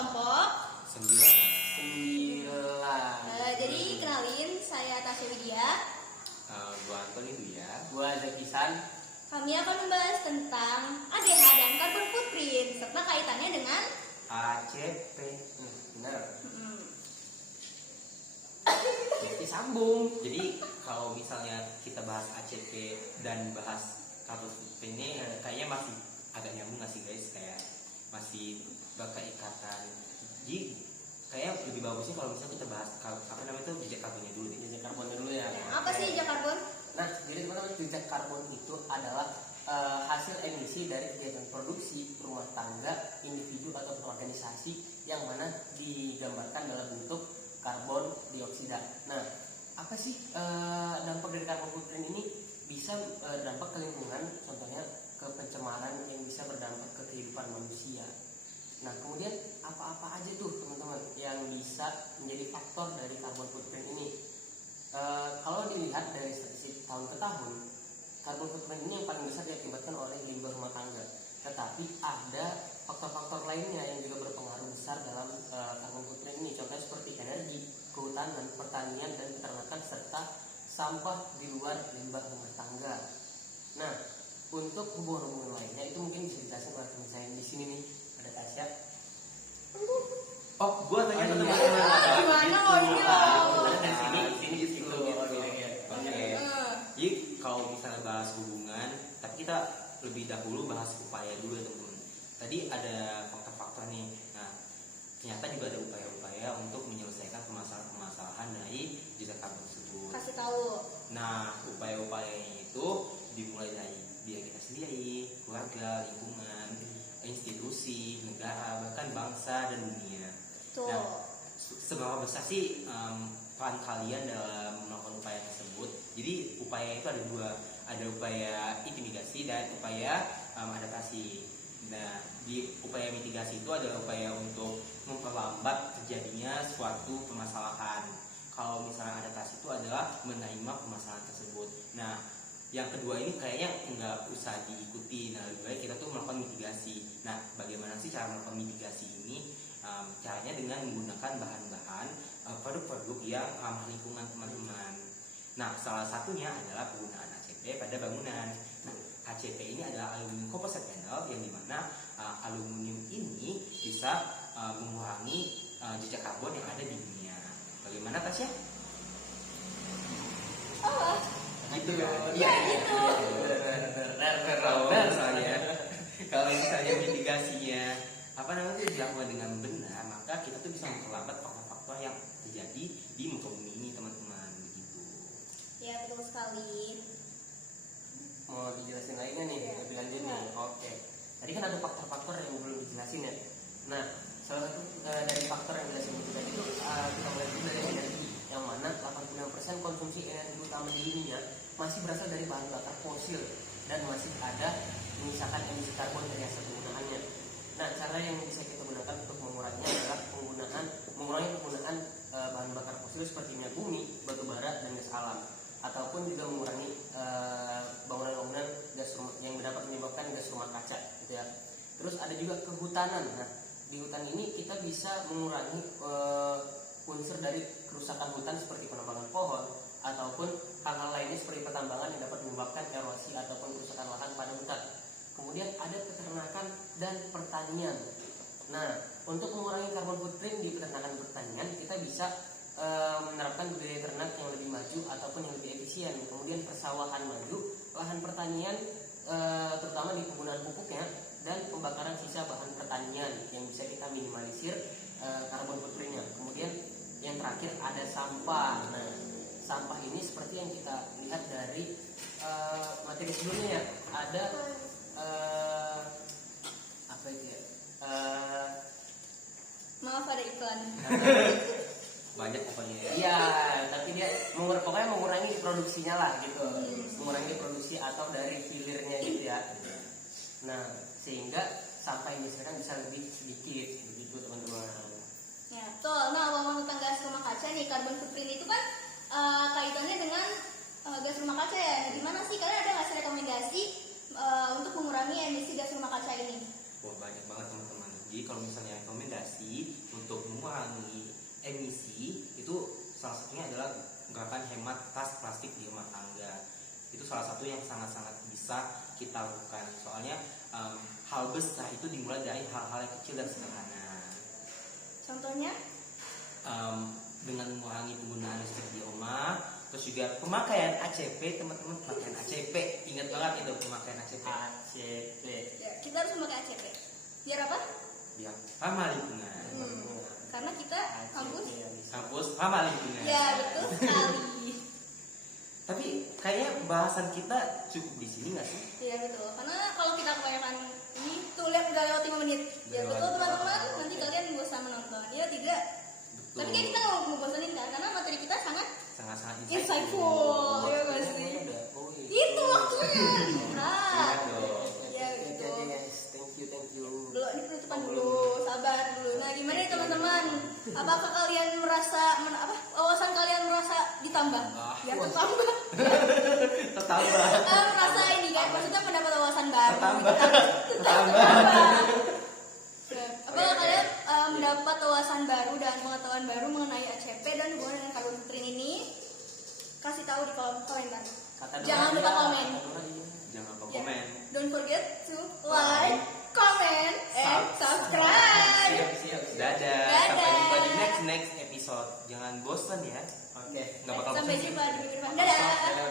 kelompok 9. Jadi kenalin, saya Tasya Widya. Gua Antoni Duya. Gua Zakisan. Kami akan membahas tentang ADH dan carbon footprint serta kaitannya dengan ACP. Benar. Jadi sambung. Jadi kalau misalnya kita bahas ACP dan bahas carbon footprint ini kayaknya masih agak nyambung nggak sih guys? Kayak masih berkeikatan. Jadi kayak lebih bagusnya kalau misalnya kita bahas apa namanya itu jejak karbonnya dulu. Jejak karbonnya dulu ya. apa sih jejak karbon? Nah, jadi teman-teman, jejak karbon itu adalah hasil emisi dari kegiatan produksi rumah tangga, individu atau organisasi yang mana digambarkan dalam bentuk karbon dioksida. Nah, apa sih dampak dari karbon footprint ini? Bisa dampak ke lingkungan, contohnya ke pencemaran yang bisa berdampak ke kehidupan manusia. Nah, kemudian apa-apa aja tuh teman-teman yang bisa menjadi faktor dari karbon footprint ini? Kalau dilihat dari statistik tahun ke tahun, karbon footprint ini yang paling besar diakibatkan oleh limbah rumah tangga. Tetapi ada faktor-faktor lainnya yang juga berpengaruh besar dalam karbon footprint ini. Contohnya seperti energi, kehutanan, pertanian, dan peternakan, serta sampah di luar limbah rumah tangga. Nah, untuk hubungan-hubungan lainnya itu mungkin bisa dijelasin oleh teman saya di sini nih, ada Tasya. Oh, gua tanya ke teman-teman. Gimana kok ini loh? Sini gitu. Oke. Jadi kalau misalnya bahas hubungan, tapi kita lebih dahulu bahas upaya dulu ya teman-teman. Tadi ada faktor-faktor nih. Nah, ternyata juga ada upaya-upaya untuk menyelesaikan permasalahan dari jejak karbon tersebut. Kasih tahu. Nah, upaya-upayanya itu dimulai dari diri kita sendiri, keluarga, lingkungan, institusi, negara, bahkan bangsa dan dunia. Tuh. Nah, seberapa besar sih peran kalian dalam melakukan upaya tersebut? Jadi upaya itu ada dua, ada upaya mitigasi dan upaya adaptasi. Nah, di upaya mitigasi itu adalah upaya untuk memperlambat terjadinya suatu permasalahan. Kalau misalnya adaptasi itu adalah menerima permasalahan tersebut. Nah, yang kedua ini kayaknya nggak usah diikuti. Nah, lebih baik kita tuh melakukan mitigasi. Nah, bagaimana sih cara melakukan mitigasi ini? Caranya dengan menggunakan bahan-bahan produk-produk yang ramah lingkungan teman-teman. Nah, salah satunya adalah penggunaan ACP pada bangunan. Nah, ACP ini adalah aluminium composite panel yang dimana aluminium ini bisa mengurangi jejak karbon yang ada di dunia. Bagaimana Tasya? Oh, Gitu ya? iya gitu. Kalau misalnya mitigasinya apa namanya dilakukan dengan benar, maka kita tuh bisa memperlambat faktor-faktor yang terjadi di muka bumi ini teman-teman, begitu. Ya betul sekali. Mau dijelasin lagi nggak nih lebih lanjut nih? Oke. Tadi kan ada faktor-faktor yang belum dijelasin ya. Nah, salah satu dari faktor yang dijelasin tadi itu kita mulai dulu dari energi, yang mana 86% konsumsi energi utama di dunia masih berasal dari bahan bakar fosil dan masih ada menyisakan emisi karbon dari hasil penggunaannya. Nah, cara yang bisa kita gunakan untuk menguranginya adalah mengurangi penggunaan bahan bakar fosil seperti minyak bumi, batu bara, dan gas alam, ataupun juga mengurangi bangunan-bangunan gas rumah yang dapat menyebabkan gas rumah kaca, gitu ya. Terus ada juga kehutanan. Nah, di hutan ini kita bisa mengurangi unsur dari kerusakan hutan seperti penebangan pohon ataupun hal-hal lainnya seperti pertambangan yang dapat menyebabkan erosi ataupun kerusakan lahan pada hutan. Kemudian ada peternakan dan pertanian. Nah, untuk mengurangi karbon footprint di peternakan dan pertanian, kita bisa menerapkan budaya ternak yang lebih maju ataupun yang lebih efisien. Kemudian persawahan maju, lahan pertanian terutama di penggunaan pupuknya, dan pembakaran sisa bahan pertanian yang bisa kita minimalisir karbon footprintnya. Kemudian yang terakhir ada sampah. Nah, sampah ini seperti yang kita lihat dari materi sebelumnya ya, ada apa itu ya? Maaf ada iklan. Banyak pokoknya. Iya, tapi dia pokoknya mengurangi produksinya lah gitu, mengurangi produksi atau dari hilirnya gitu ya. Nah, sehingga sampah yang dihasilkan bisa lebih sedikit, begitu teman-teman. Ya, betul. Nah, ngomong tentang gas rumah kaca nih, carbon footprint itu kan kaitannya dengan gas rumah kaca ya. Nah, gimana sih kalian ada nggak sih rekomendasi untuk mengurangi emisi gas rumah kaca ini? Wah, banyak banget teman-teman. Jadi kalau misalnya rekomendasi untuk mengurangi emisi itu salah satunya adalah gerakan hemat tas plastik di rumah tangga. Itu salah satu yang sangat-sangat bisa kita lakukan. Soalnya hal besar itu dimulai dari hal-hal yang kecil dan sederhana. Contohnya? Dengan mengurangi penggunaan listrik di rumah, terus juga pemakaian ACP, teman-teman, pemakaian ACP, ingat banget itu pemakaian ACP. ACP. Ya, kita harus memakai ACP. Biar apa? Biar ramah lingkungan. Karena kita kampus. Kampus ramah lingkungan. Ya, betul sekali. Tapi kayaknya bahasan kita cukup di sini nggak sih? Iya betul. Karena kalau kita kebanyakan ini tuh lihat udah lewat 5 menit. Ya Lewat. betul teman-teman. Nanti kalian bosan menonton. Ya tidak. Betul. Tapi kan kita nggak mau bosanin kan? Karena materi kita sangat Sangat-sangat insightful. Ya nggak sih? Itu waktunya. Nah. Iya dong. Ya Oke, gitu. oke, guys. Thank you. Dulu ini penutupan dulu. Sabar dulu. Nah gimana nih teman-teman? Apakah kalian merasa wawasan kalian merasa ditambah? Ya tertambah. Tertambah. Merasa ini kan? Maksudnya mendapat wawasan baru. Tertambah. Apakah kalian mendapat wawasan baru dan pengetahuan baru mengenai ACP dan hubungan dengan karbon footprint ini? Kasih tahu di kolom komentar. Jangan lupa komen. Jangan lupa Ya. komen. Don't forget to like, comment, and subscribe. Siap. Dadah. Dadah. Sampai jumpa di next episode. Jangan bosan ya. Oke. Nggak bakal Sampai bosan. jumpa di minggu depan. Dadah. Dadah.